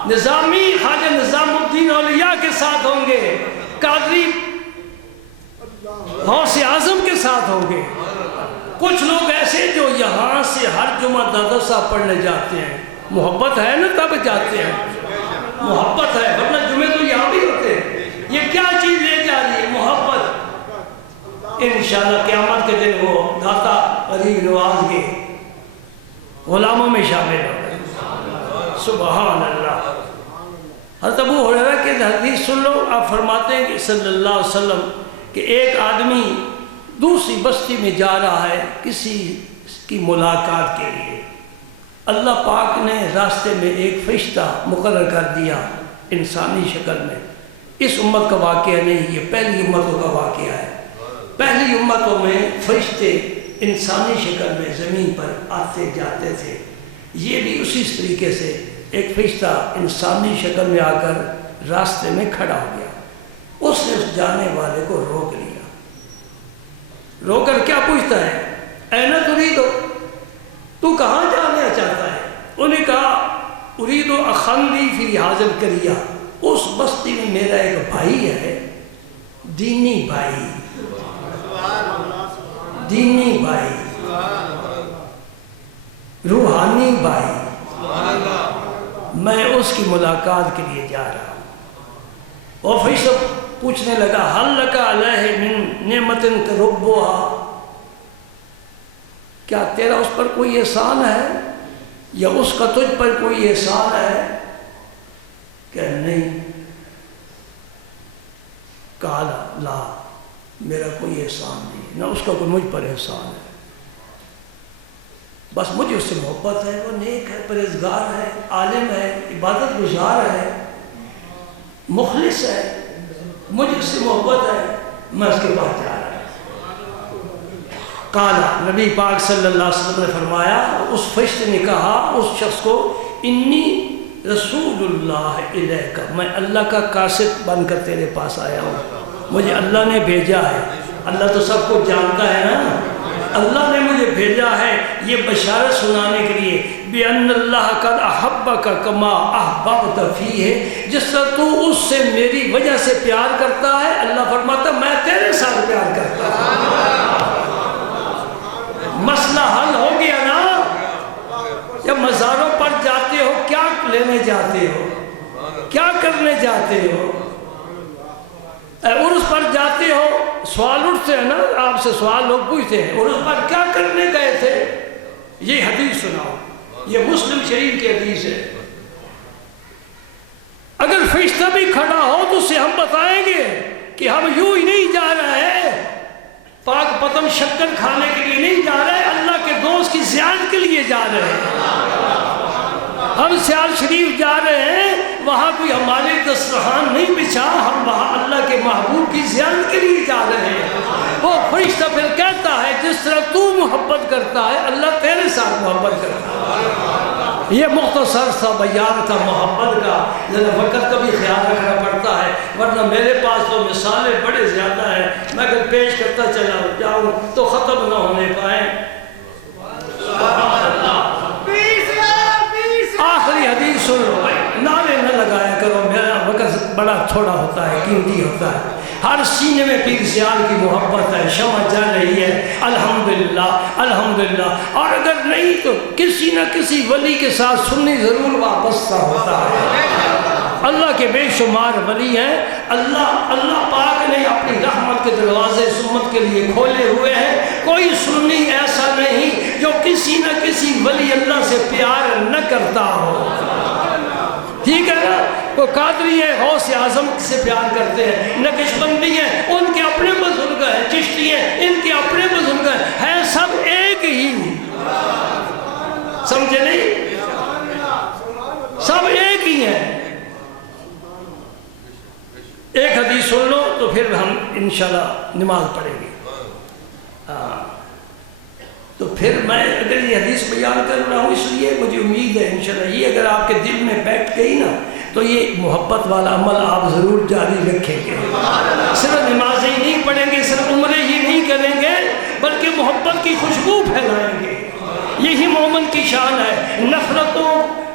نظامی خواجہ نظام الدین اولیاء کے ساتھ ہوں گے، قادری غوث اعظم کے ساتھ ہوں گے. کچھ لوگ ایسے جو یہاں سے ہر جمعہ دادا صاحب پڑھنے جاتے ہیں، محبت ہے نا تب جاتے ہیں، محبت ہے، ورنہ جمعے تو یہاں بھی ہوتے ہیں. یہ کیا چیز لے جا رہی ہے؟ محبت. انشاءاللہ قیامت کے دن وہ داتا فرید نواز کے غلاموں میں شامل ہو گئے. سبحان اللہ. حضرت ابو ہریرہ کے حدیث سن لو. آپ فرماتے ہیں کہ صلی اللہ علیہ وسلم کہ ایک آدمی دوسری بستی میں جا رہا ہے کسی کی ملاقات کے لیے. اللہ پاک نے راستے میں ایک فرشتہ مقرر کر دیا انسانی شکل میں. اس امت کا واقعہ نہیں، یہ پہلی امتوں کا واقعہ ہے. پہلی امتوں میں فرشتے انسانی شکل میں زمین پر آتے جاتے تھے. یہ بھی اسی طریقے سے ایک فرشتہ انسانی شکل میں آ کر راستے میں کھڑا ہو گیا. اس نے اس جانے والے کو روک لیا. روک کر کیا پوچھتا ہے؟ این ترید، تو کہاں جانا چاہتا ہے؟ انہوں نے کہا ارید اخندی فی حاضر کریہ، اس بستی میں میرا ایک بھائی ہے، دینی بھائی، دینی بھائی، روحانی بھائی، میں اس کی ملاقات کے لیے جا رہا ہوں. اور پھر سب پوچھنے لگا حل لک علیہ من نعمت تربها، کیا تیرا اس پر کوئی احسان ہے یا اس کا تجھ پر کوئی احسان ہے؟ کہ نہیں. کہا لا، میرا کوئی احسان نہیں، نہ اس کا کوئی مجھ پر احسان ہے. بس مجھے اس سے محبت ہے، وہ نیک ہے، پرہیزگار ہے، عالم ہے، عبادت گزار ہے، مخلص ہے، مجھے اس سے محبت ہے، میں اس کے پاس جا رہا ہوں. کالا، نبی پاک صلی اللہ علیہ وسلم نے فرمایا، اس فرشتے نے کہا اس شخص کو انی رسول اللہ الیک، میں اللہ کا قاصد بن کر تیرے پاس آیا ہوں، مجھے اللہ نے بھیجا ہے. اللہ تو سب کو جانتا ہے نا، اللہ نے مجھے بھیجا ہے یہ بشارت سنانے کے لیے بِأَنَّ اللَّهَ قَدْ أَحَبَّكَ كَمَا أَحْبَبْتَ فِيهِ، جس طرح تو اس سے میری وجہ سے پیار کرتا ہے، اللہ فرماتا میں تیرے ساتھ پیار کرتا ہوں. مسئلہ حل ہو گیا نا. جب مزاروں پر جاتے ہو کیا لینے جاتے ہو، کیا کرنے جاتے ہو؟ عرس پر جاتے ہو سوال اٹھتے ہیں نا، آپ سے سوال لوگ پوچھتے ہیں عرس پر کیا کرنے گئے تھے؟ یہ حدیث سناؤ، یہ مسلم شریف کی حدیث ہے. اگر فرشتہ بھی کھڑا ہو تو اسے ہم بتائیں گے کہ ہم یوں ہی نہیں جا رہے ہیں، پاک پتن شکر کھانے کے لیے نہیں جا رہے، اللہ کے دوست کی زیارت کے لیے جا رہے ہیں. ہم سیال شریف جا رہے ہیں، وہاں کوئی ہمارے دسترخوان نہیں بچھا، ہم وہاں اللہ کے محبوب کی زیارت کے لیے جا رہے ہیں. وہ فرشتہ پھر کہتا ہے جس طرح تو محبت کرتا ہے اللہ تیرے ساتھ محبت کرتا ہے. یہ مختصر سا بیان تھا محبت کا، ذرا وقت کا بھی خیال رکھنا پڑتا ہے، ورنہ میرے پاس تو مثالیں بڑے زیادہ ہیں، میں اگر پیش کرتا چلا جاؤں تو ختم نہ ہونے پائیں. تھوڑا ہوتا ہے، قیمتی ہوتا ہے۔ ہر سینے میں پیر سیال کی محبت ہے، شمع جل رہی ہے، الحمدللہ الحمدللہ۔ اور اگر نہیں تو کسی نہ کسی ولی کے ساتھ سنی ضرور وابستہ ہوتا ہے۔ اللہ کے بے شمار ولی ہیں، اللہ پاک نے اپنی رحمت کے دروازے اس امت کے لیے کھولے ہوئے ہیں۔ کوئی سنی ایسا نہیں جو کسی نہ کسی ولی اللہ سے پیار نہ کرتا ہو، ٹھیک ہے نا؟ کوئی قادری ہے غوث اعظم سے پیار کرتے ہیں، نقشبندی ہیں ان کے اپنے بزرگ ہیں، چشتی ہیں ان کے اپنے بزرگ ہیں سب ایک ہی، سمجھے نہیں؟ سب ایک ہی ہیں۔ ایک حدیث سن لو تو پھر ہم انشاءاللہ نماز پڑھیں گے۔ تو پھر میں اگر یہ حدیث بیان کر رہا ہوں اس لیے مجھے امید ہے انشاءاللہ یہ اگر آپ کے دل میں بیٹھ گئی نا تو یہ محبت والا عمل آپ ضرور جاری رکھیں گے۔ صرف نمازیں ہی نہیں پڑھیں گے، صرف عمرے ہی نہیں کریں گے، بلکہ محبت کی خوشبو پھیلائیں گے۔ یہی مومن کی شان ہے۔ نفرتوں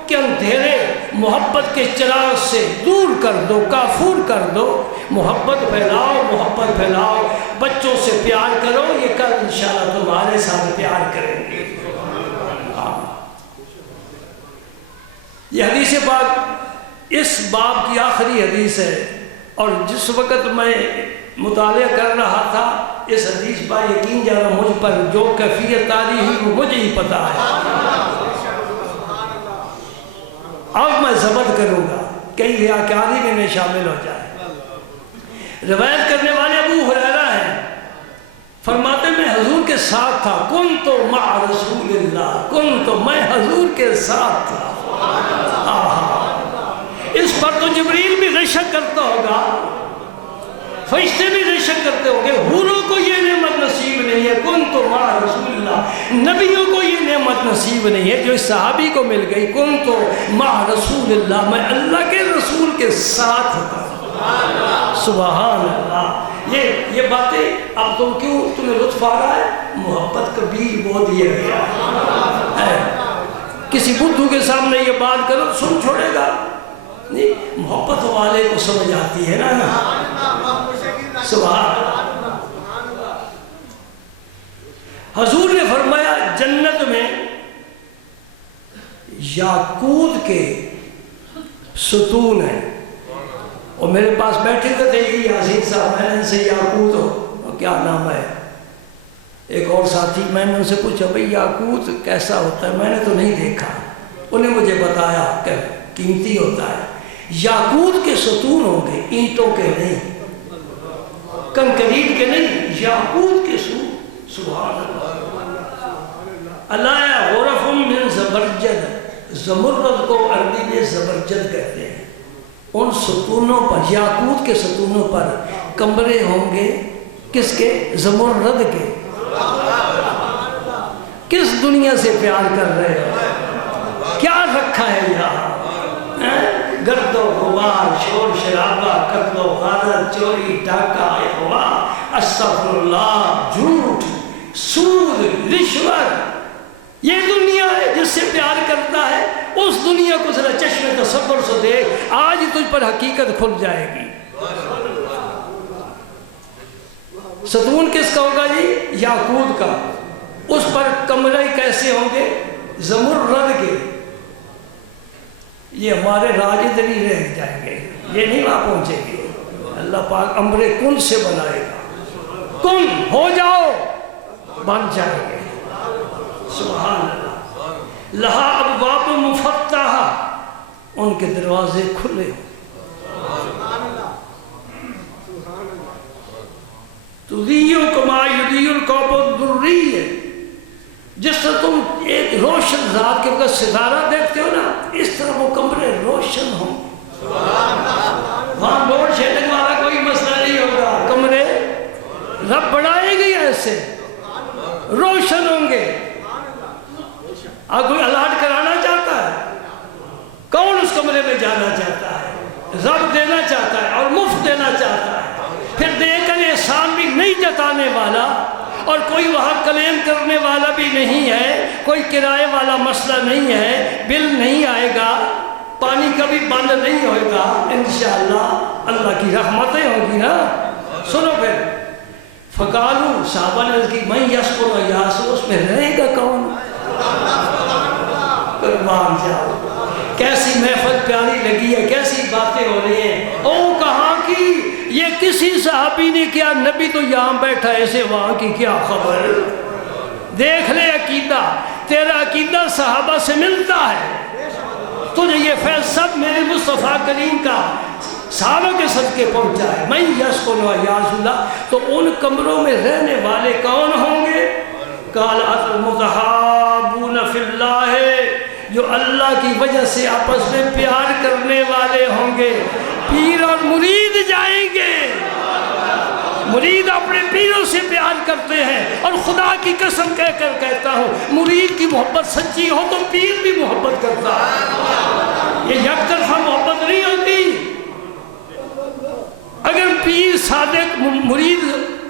کے اندھیرے محبت کے چراغ سے دور کر دو، کافور کر دو، محبت پھیلاؤ، محبت پھیلاؤ۔ بچوں سے پیار کرو، یہ کل انشاءاللہ تمہارے ساتھ پیار کریں گے۔ یہ حدیث پاک اس باب کی آخری حدیث ہے، اور جس وقت میں مطالعہ کر رہا تھا اس حدیث پر یقین جانا مجھ پر جو کیفیت آ رہی وہ مجھے ہی پتا ہے۔ اب میں ضبط کروں گا، کئی ریاکاری میں شامل ہو جائے۔ روایت کرنے والے ابو ہریرہ ہیں، فرماتے میں حضور کے ساتھ تھا، کنت مع رسول اللہ، کنت میں حضور کے ساتھ تھا۔ اس پر تو جبریل بھی غشک کرتا ہوگا، فرشتے بھی غشک کرتے ہوں گے، حوروں کو یہ نعمت نصیب نہیں ہے، کنت مع رسول اللہ، نبیوں کو یہ نعمت نصیب نہیں ہے جو اس صحابی کو مل گئی، کنت مع رسول اللہ، میں اللہ کے رسول کے ساتھ تھا۔ سبحان اللہ۔ یہ باتیں اب تم کیوں تمہیں لطف آ رہا ہے؟ محبت کا بیج بو دیا گیا ہے۔ کسی بدھو کے سامنے یہ بات کرو سن چھوڑے گا نہیں، محبت والے کو سمجھ آتی ہے نا۔ سبحان اللہ۔ حضور نے فرمایا جنت میں یاقوت کے ستون ہیں، اور میرے پاس بیٹھے ہوئے تھے یہ یاسین صاحب، میں نے ان سے یاقوت ہو کیا نام ہے، ایک اور ساتھی، میں نے ان سے پوچھا بھئی یاقوت کیسا ہوتا ہے، میں نے تو نہیں دیکھا، انہیں مجھے بتایا کہ قیمتی ہوتا ہے۔ یاقوت کے ستون ہوں گے، اینٹوں کے نہیں، کنکریٹ کے نہیں، یاقوت کے ستون۔ سبحان اللہ۔ اللہ غرف من زبرجد، زمرد کو عربی میں زبرجد کہتے ہیں۔ ان ستونوں پر، یاقوت کے ستونوں پر کمرے ہوں گے، کس کے؟ زمرد کے۔ کس دنیا سے پیار کر رہے ہو؟ کیا رکھا ہے یہاں؟ گرد و غبار، شور شرابہ، قتل و غارت، چوری ڈاکہ، اغوا، استغفر اللہ، جھوٹ، سود، رشوت، یہ دنیا ہے جس سے پیار کرتا ہے۔ اس دنیا کو ذرا چشم تصور سے دیکھ، آج تجھ پر حقیقت کھل جائے گی۔ ستون کس کا ہوگا جی؟ یاقوت کا۔ اس پر کمرے کیسے ہوں گے؟ زمرد کے۔ یہ ہمارے راج ادھر ہی رہ جائیں گے، یہ نہیں وہاں پہنچیں گے۔ اللہ پاک امر کن سے بنائے گا، کن ہو جاؤ، بن جائیں گے۔ سبحان اللہ۔ لہا ابواب مفتحہ، ان کے دروازے کھلے ہوں۔ تُذِيُّ كَمَا يُذِيُّ الْقَوْمُ الدُّرِّيَّ، جس طرح تم ایک روشن رات کے وقت ستارہ دیکھتے ہو نا، اس طرح وہ کمرے روشن ہوں۔ وہاں لوڈ شیڈنگ والا کوئی مسئلہ نہیں ہوگا، کمرے رب بڑھائے گی ایسے روشن ہوں گے۔ کوئی الاٹ کرانا چاہتا ہے؟ کون اس کمرے میں جانا چاہتا ہے؟ رب دینا چاہتا ہے اور مفت دینا چاہتا ہے، پھر دے کر احسان بھی نہیں جتانے والا، اور کوئی وہاں کلیم کرنے والا بھی نہیں ہے، کوئی کرائے والا مسئلہ نہیں ہے، بل نہیں آئے گا، پانی کبھی بند نہیں ہوگا انشاءاللہ، اللہ کی رحمتیں ہوگی نا۔ سنو پھر، فقالو صحابہ نے کی میں یسکن و یاسو، اس میں رہے گا کون؟ قربان جاؤ، کیسی محفل پیاری لگی ہے، کیسی باتیں ہو رہی ہیں۔ او کہاں کی، یہ کسی صحابی نے کیا، نبی تو یہاں بیٹھا ہے، اسے وہاں کی کیا خبر؟ دیکھ لے عقیدہ، تیرا عقیدہ صحابہ سے ملتا ہے، تجھے یہ فیض سب میرے مصطفیٰ کریم کا صحابہ کے صدقے پہنچا ہے۔ میں یسکن و یاس اللہ، تو ان کمروں میں رہنے والے کون ہوں گے؟ قال المتحابون فی اللہ، جو اللہ کی وجہ سے آپس میں پیار کرنے والے ہوں گے۔ پیر اور مرید جائیں گے، مرید اپنے پیروں سے پیار کرتے ہیں، اور خدا کی قسم کہہ کر کہتا ہوں، مرید کی محبت سچی ہو تو پیر بھی محبت کرتا ہے۔ یہ یک طرفہ محبت نہیں ہوتی۔ اگر پیر صادق، مرید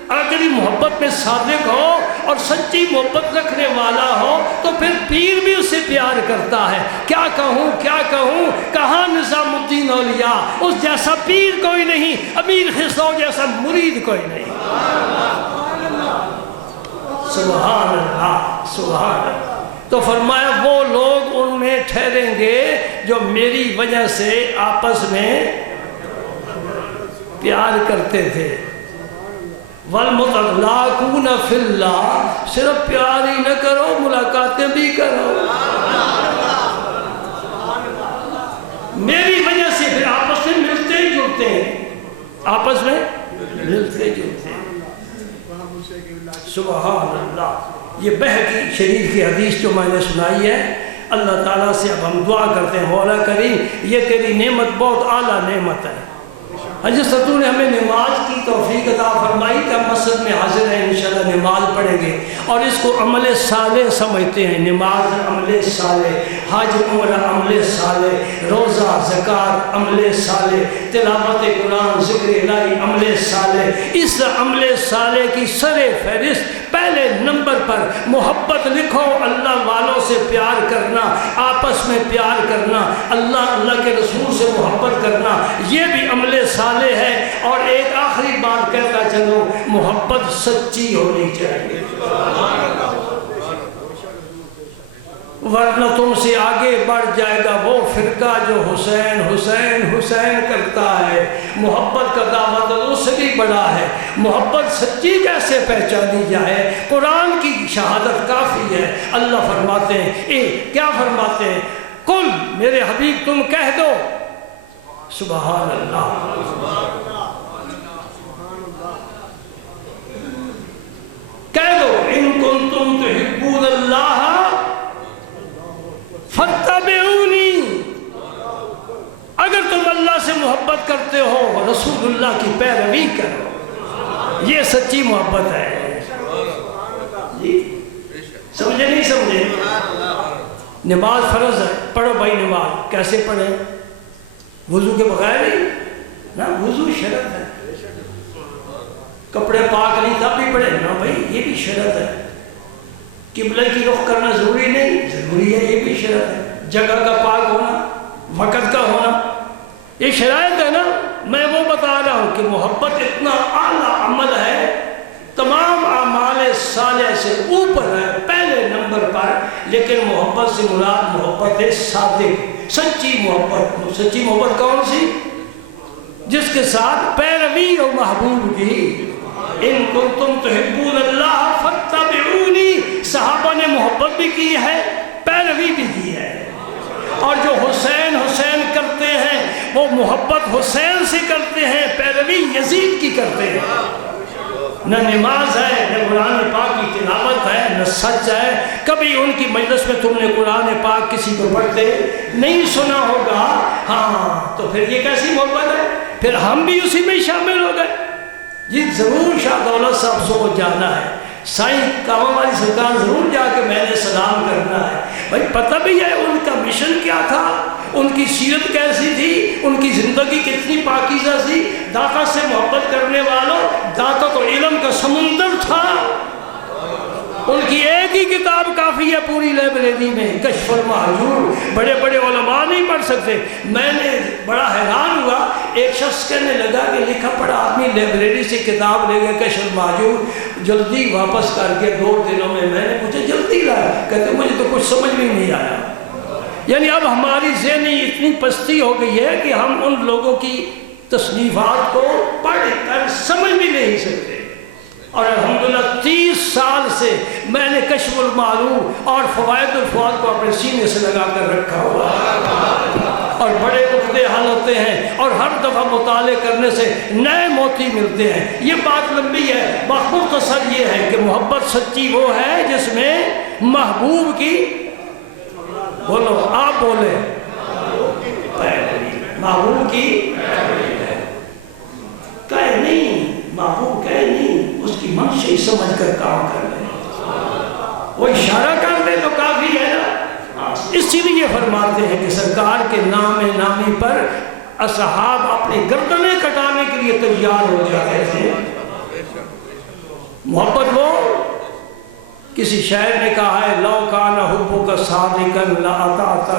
اگر محبت میں صادق ہو اور سچی محبت رکھنے والا ہو تو پھر پیر بھی اسے پیار کرتا ہے۔ کیا کہوں کیا کہوں، کہاں نظام الدین اولیاء، اس جیسا پیر کوئی نہیں، امیر خسرو جیسا مرید کوئی نہیں۔ سبحان اللہ سبحان اللہ۔ تو فرمایا وہ لوگ ان میں ٹھہریں گے جو میری وجہ سے آپس میں پیار کرتے تھے۔ وَالْمُتَلَّاقُونَ فِي اللَّهِ، صرف پیار ہی نہ کرو، ملاقاتیں بھی کرو۔ میری وجہ سے پھر آپس میں ملتے جلتے ہیں، آپس میں ملتے جلتے ہیں۔ سبحان اللہ۔ یہ بہقی شریف کی حدیث جو میں نے سنائی ہے، اللہ تعالیٰ سے اب ہم دعا کرتے ہیں، مولا کریم یہ تیری نعمت بہت اعلیٰ نعمت ہے۔ حضرت تو نے ہمیں نماز کی توفیق عطا فرمائی کہ ہم مسجد میں حاضر ہیں، انشاءاللہ نماز پڑھیں گے، اور اس کو عمل صالح سمجھتے ہیں۔ نماز عمل صالح، حج عمرہ عمل صالح، روزہ زکوٰۃ عمل صالح، تلاوت قرآن ذکر الہی عمل صالح۔ اس عمل صالح کی سر فہرست پہلے نمبر پر محبت لکھو، اللہ والوں سے پیار کرنا، آپس میں پیار کرنا، اللہ کے رسول سے محبت کرنا، یہ بھی عمل صالح ہے۔ اور ایک آخری بات کہتا چلو، محبت سچی ہونی چاہیے، ورنہ تم سے آگے بڑھ جائے گا وہ فرقہ جو حسین حسین حسین کرتا ہے۔ محبت کا دعویٰ تو اس سے بھی بڑا ہے۔ محبت سچی کیسے پہچانی جائے؟ قرآن کی شہادت کافی ہے۔ اللہ فرماتے ہیں، کیا فرماتے ہیں؟ کل میرے حبیب تم کہہ دو، سبحان اللہ، کہہ دو ان کنتم تحبون اللہ فاتبعونی، اگر تم اللہ سے محبت کرتے ہو رسول اللہ کی پیروی کرو، یہ سچی محبت ہے۔ جی سمجھے نہیں سمجھے؟ نماز فرض ہے، پڑھو بھائی نماز، کیسے پڑھیں؟ وضو کے بغیر نہیں نا، وضو شرط ہے۔ کپڑے پاک نہیں تب بھی پڑھے نا بھائی، یہ بھی شرط ہے۔ قبلہ کی رخ کرنا ضروری نہیں، ضروری ہے، یہ بھی شرط ہے۔ جگہ کا پاک ہونا، وقت کا ہونا، یہ شرائط ہے نا۔ میں وہ بتا رہا ہوں کہ محبت اتنا اعلیٰ عمل ہے، تمام اعمال صالح سے اوپر ہے، پہلے نمبر پر۔ لیکن محبت سے مراد محبت صادق، سچی محبت۔ سچی محبت کون سی؟ جس کے ساتھ پیروی اور محبوب کی۔ ان کنتم تحبون اللہ فاتبعونی، صحابہ نے محبت بھی کی ہے، پیروی بھی کی ہے۔ اور جو حسین حسین کرتے ہیں وہ محبت حسین سے کرتے ہیں، پیروی یزید کی کرتے ہیں۔ نہ نماز ہے، نہ قرآن پاک کی تلاوت ہے، نہ سچ ہے۔ کبھی ان کی مجلس میں تم نے قرآن پاک کسی کو پڑھتے نہیں سنا ہوگا، ہاں، تو پھر یہ کیسی محبت ہے؟ پھر ہم بھی اسی میں شامل ہو گئے۔ جی ضرور شاہ دولت صاحب کو جانا ہے، سائیں کامہ والی سرکار ضرور جا کے میں نے سلام کرنا ہے۔ بھائی پتہ بھی ہے ان کا مشن کیا تھا، ان کی سیرت کیسی تھی، ان کی زندگی کتنی پاکیزہ تھی۔ داتا سے محبت کرنے والوں، داتا تو علم کا سمندر تھا، ان کی ایک ہی کتاب کافی ہے پوری لائبریری میں، کشف المحجوب۔ بڑے بڑے علماء نہیں پڑھ سکتے۔ میں نے بڑا حیران ہوا، ایک شخص کہنے لگا کہ لکھا پڑھا آدمی لائبریری سے کتاب لے گیا کشف المحجوب، جلدی واپس کر کے 2 دنوں میں۔ میں نے پوچھا جلدی لایا؟ کہتے مجھے تو کچھ سمجھ بھی نہیں آیا۔ یعنی اب ہماری ذہنی اتنی پستی ہو گئی ہے کہ ہم ان لوگوں کی تصنیفات کو پڑھ کر سمجھ بھی نہیں سکتے۔ اور الحمدللہ 30 سال سے میں نے کشف المعلوم اور فوائد الفوائد کو اپنے سینے سے لگا کر رکھا ہوا، اور بڑے نقطے حل ہوتے ہیں، اور ہر دفعہ مطالعے کرنے سے نئے موتی ملتے ہیں۔ یہ بات لمبی ہے، مختصر یہ ہے کہ محبت سچی وہ ہے جس میں محبوب کی، بولو آپ بولے، محبوب کی کہے نہیں، محبوب کہے نہیں، اس کی منشی سمجھ کر کام کر لیں، وہ اشارہ کر لیں تو کافی ہے نا۔ اسی لیے فرماتے ہیں کہ سرکار کے نام نامی پر اصحاب اپنی گردنیں کٹانے کے لیے تیار ہو جاتے تھے۔ محبت وہ، کسی شاعر نے کہا ہے لو کان حبک صادقا لاطعتہ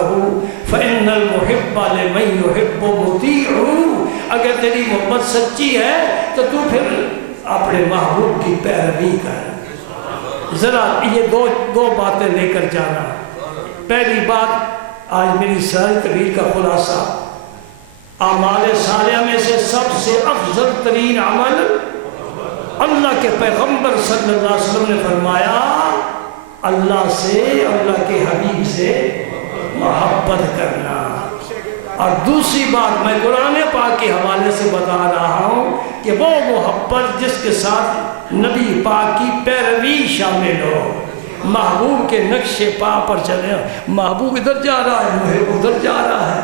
فإن المحب لمن يحب مطیع۔ اگر تیری محبت سچی ہے تو تو پھر اپنے محبوب کی پیروی کر۔ ذرا یہ دو باتیں لے کر جانا۔ پہلی بات، آج میری ساری تقریر کا خلاصہ، اعمال صالحہ میں سے سب سے افضل ترین عمل اللہ کے پیغمبر صلی اللہ علیہ وسلم نے فرمایا اللہ سے، اللہ کے حبیب سے محبت کرنا۔ اور دوسری بات میں قرآن پاک کے حوالے سے بتا رہا ہوں کہ وہ محبت جس کے ساتھ نبی پاک کی پیروی شامل ہو، محبوب کے نقش پا پر چلے۔ محبوب ادھر جا رہا ہے، محب ادھر جا رہا ہے،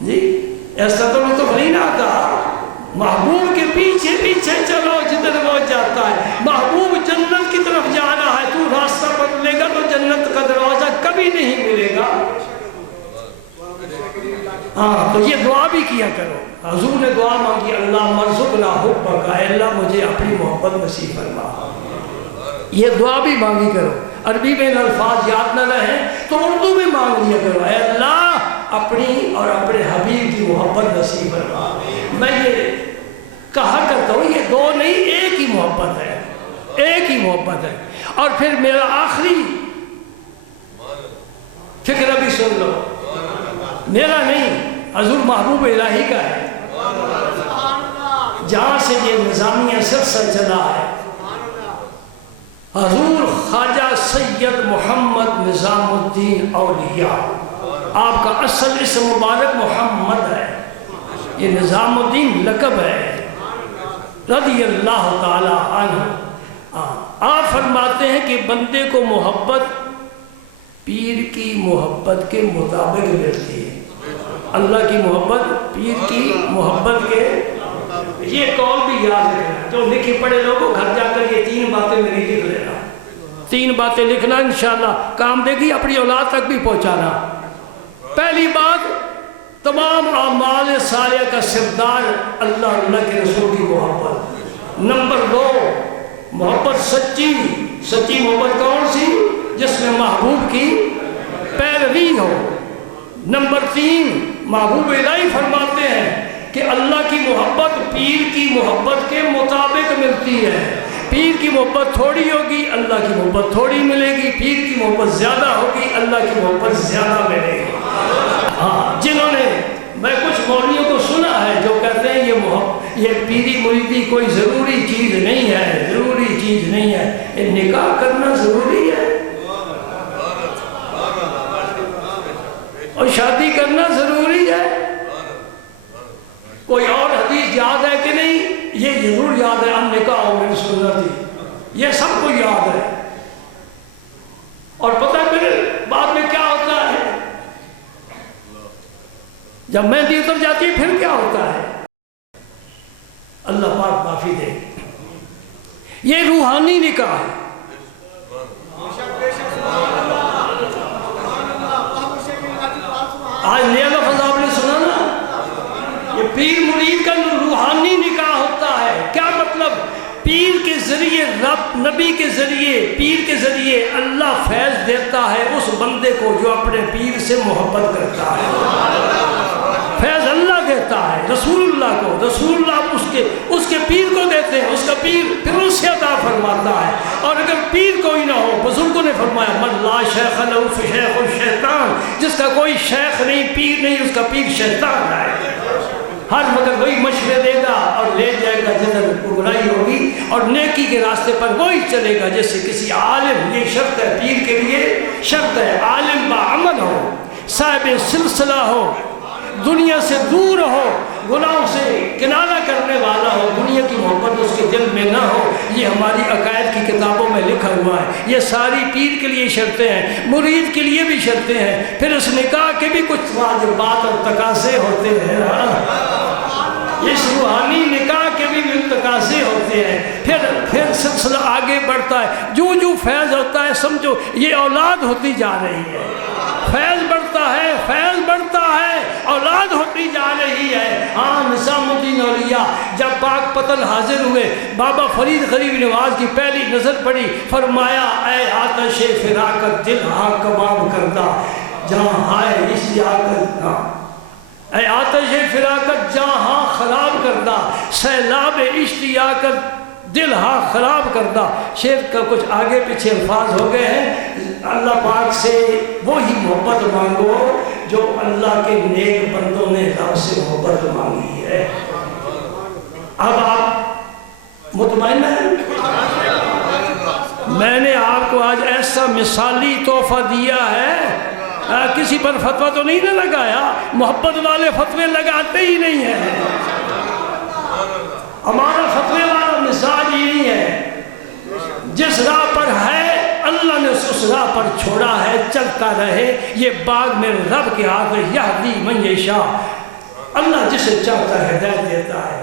جی ایسا تو نہیں آتا۔ محبوب کے پیچھے پیچھے چلو جدھر وہ جاتا ہے۔ محبوب جنت کی طرف جا رہا ہے، تو راستہ بدلے گا تو جنت کا دروازہ کبھی نہیں ملے گا۔ ہاں تو یہ دعا بھی کیا کرو۔ حضور نے دعا مانگی اللہ مرزقنا حبک، اے اللہ مجھے اپنی محبت نصیب فرما۔ یہ دعا بھی مانگی کرو۔ عربی میں الفاظ یاد نہ رہیں تو اردو میں مانگ لیا کرو، اے اللہ اپنی اور اپنے حبیب کی محبت نصیب فرما۔ میں یہ کہا کرتا ہوں یہ دو نہیں، ایک ہی محبت ہے، ایک ہی محبت ہے۔ اور پھر میرا آخری فکر بھی سن لو، میرا نہیں، حضور محبوب الہی کا ہے، جہاں سے یہ نظامیہ سلسلہ چلا ہے۔ حضور خواجہ سید محمد نظام الدین اولیاء، آپ کا اصل اسم مبارک محمد ہے، یہ نظام الدین لقب ہے رضی اللہ تعالی عنہ۔ آپ فرماتے ہیں کہ بندے کو محبت پیر کی محبت کے مطابق ملتی ہے۔ اللہ کی محبت پیر کی محبت کے، یہ قول بھی یاد رکھنا، جو لکھی پڑے لوگوں گھر جا کر یہ 3 باتیں میری لکھ لینا، 3 باتیں لکھنا، انشاءاللہ کام دے گی، اپنی اولاد تک بھی پہنچانا۔ پہلی بات، تمام اعمال صالحہ کا سردار اللہ کے رسول کی محبت۔ نمبر 2، محبت سچی محبت کون سی؟ جس میں محبوب کی پیروی ہو۔ نمبر 3، محبوب الہی فرماتے ہیں کہ اللہ کی محبت پیر کی محبت کے مطابق ملتی ہے۔ پیر کی محبت تھوڑی ہوگی، اللہ کی محبت تھوڑی ملے گی، پیر کی محبت زیادہ ہوگی، اللہ کی محبت زیادہ ملے گی۔ ہاں، جنہوں نے، میں کچھ مولویوں کو سنا ہے جو کہتے ہیں یہ پیری مریدی کوئی ضروری چیز نہیں ہے، ضروری چیز نہیں ہے، یہ نکاح کرنا ضروری ہے اور شادی کرنا ضروری ہے۔ کوئی اور حدیث یاد ہے کہ نہیں؟ یہ ضرور یاد ہے، النکاح من سنتی، یہ سب کو یاد ہے۔ اور پتہ پھر بعد میں کیا ہوتا ہے؟ جب مہندی اتر جاتی ہے پھر کیا ہوتا ہے؟ اللہ پاک معافی دے۔ یہ روحانی نکاح ہے۔ آج نیا لفظ آپ نے سنا نا، یہ پیر مرید کا روحانی نکاح ہوتا ہے۔ کیا مطلب؟ پیر کے ذریعے رب نبی کے ذریعے پیر کے ذریعے اللہ فیض دیتا ہے اس بندے کو جو اپنے پیر سے محبت کرتا ہے۔ فیض اللہ دیتا ہے رسول اللہ کو، رسول اللہ اس کے پیر کو دیتے ہیں، اس کا پیر پھر اس سے عطا فرماتا ہے۔ اور اگر پیر کوئی نہ ہو، بزرگوں نے فرمایا من لا شیخ لہ فشیخ الشیطان، جس کا کوئی شیخ نہیں، پیر نہیں، اس کا پیر شیطان ہے۔ ہر وقت وہی مشورے دے گا اور لے جائے گا جدھر گمراہی ہوگی، اور نیکی کے راستے پر وہی چلے گا جیسے کسی عالم۔ یہ شرط ہے پیر کے لیے، شرط ہے عالم باعمل ہو، صاحب سلسلہ ہو، دنیا سے دور ہو، گناہوں سے کنارہ کرنے والا ہو، دنیا کی محبت اس کے دل میں نہ ہو۔ یہ ہماری عقائد کی کتابوں میں لکھا ہوا ہے۔ یہ ساری پیر کے لیے شرطیں ہیں، مرید کے لیے بھی شرطیں ہیں۔ پھر اس نکاح کے بھی کچھ واجبات اور تقاضے ہوتے ہیں، اس روحانی نکاح کے بھی تقاضے ہوتے ہیں۔ پھر سلسلہ آگے بڑھتا ہے، جو جو فیض ہوتا ہے سمجھو یہ اولاد ہوتی جا رہی ہے۔ فیض بڑھتا ہے، فیض بڑھتا ہے، اولاد ہوتی جا رہی ہے۔ ہاں نظام الدین اولیاء جب پاک پتن حاضر ہوئے، بابا فرید غریب نواز کی پہلی نظر پڑی، فرمایا اے آتش فراقت دل ہاں کباب کردہ جہاں آئے اشتیاقت، اے آتش فراقت جہاں خراب کردہ سیلاب اشتیاقت دل ہاں خراب کردہ۔ شعر کا کچھ آگے پیچھے الفاظ ہو گئے ہیں۔ اللہ پاک سے وہی محبت مانگو جو اللہ کے نیک بندوں نے رب سے محبت مانگی ہے۔ اب آپ مطمئن ہیں؟ میں نے آپ کو آج ایسا مثالی تحفہ دیا ہے، کسی پر فتویٰ تو نہیں نہ لگایا، محبت والے فتوے لگاتے ہی نہیں ہیں۔ ہمارا فتوے والا مزاج یہی ہے، جس راہ پر ہے اللہ نے اس راہ پر چھوڑا ہے، چلتا رہے۔ یہ باغ میں رب کے ہاتھ ہے، یہدی من یشاء، اللہ جسے چاہتا ہے ہدایت دیتا ہے۔